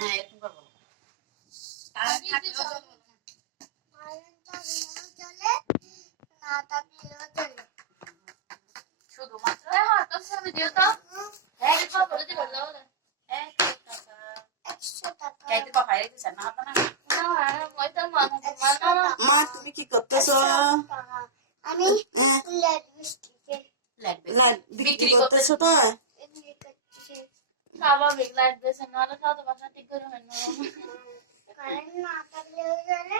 হ্যাঁ এরকম করে বলো। কারেন্ট থাকলেও চলে না থাকলেও চলে। শুধুমাত্র তো সামনে দিও তো। এই খবর দিতে বললো না। 100 টাকা। খাইতে কথা হইছে না তো না। না ওইটা মানো মা তুমি কি করতেছো? 100 টাকা। আমি লেট বিস্কিটে লাগবে বিক্রি করতেছো তো? বিক্রি করছি। স্বাভাবিক লাগবে না তো সাথে বাসা ঠিক করে হয় না। কারেন্ট না থাকলেও চলে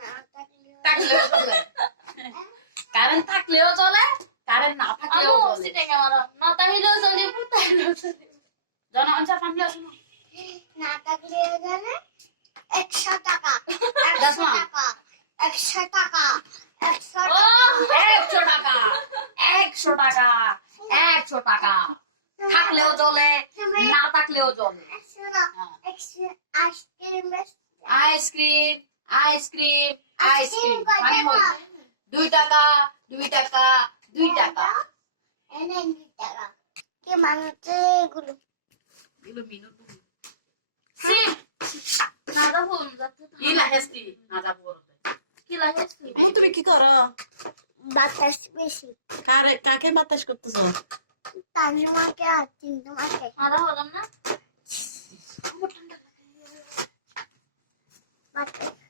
না থাকলেও থাকলেও চলে কারেন্ট থাকলেও চলে কারেন্ট না থাকলেও আলো চলে সিটে মারো না তাইলেও চলে তাইলেও চলে। জনসংখ্যা ফান্ডে শুনো না থাকলেও চলে 100 টাকা। 100 দাসমা। টাকা 100 টাকা 100 ও টাকা 100 টাকা 100 টাকা থাকলেও চলে না থাকলেও চলে শোনো আইসক্রিম আইসক্রিম আইসক্রিম আইসক্রিম মানে হল 2 টাকা 2 টাকা 2 টাকা এনে 2 টাকা কি মানতে এগুলো এগুলো মিনু তুমি সি না তো ফোন যাচ্ছে ইলা হেস্তি না যাব কি লাগে তুমি কি করো? বাতাস বেশি কাকে বাতাস করতেছো? তানুমাকে আর চিন্তুমাকে আদা হলাম না বাতাস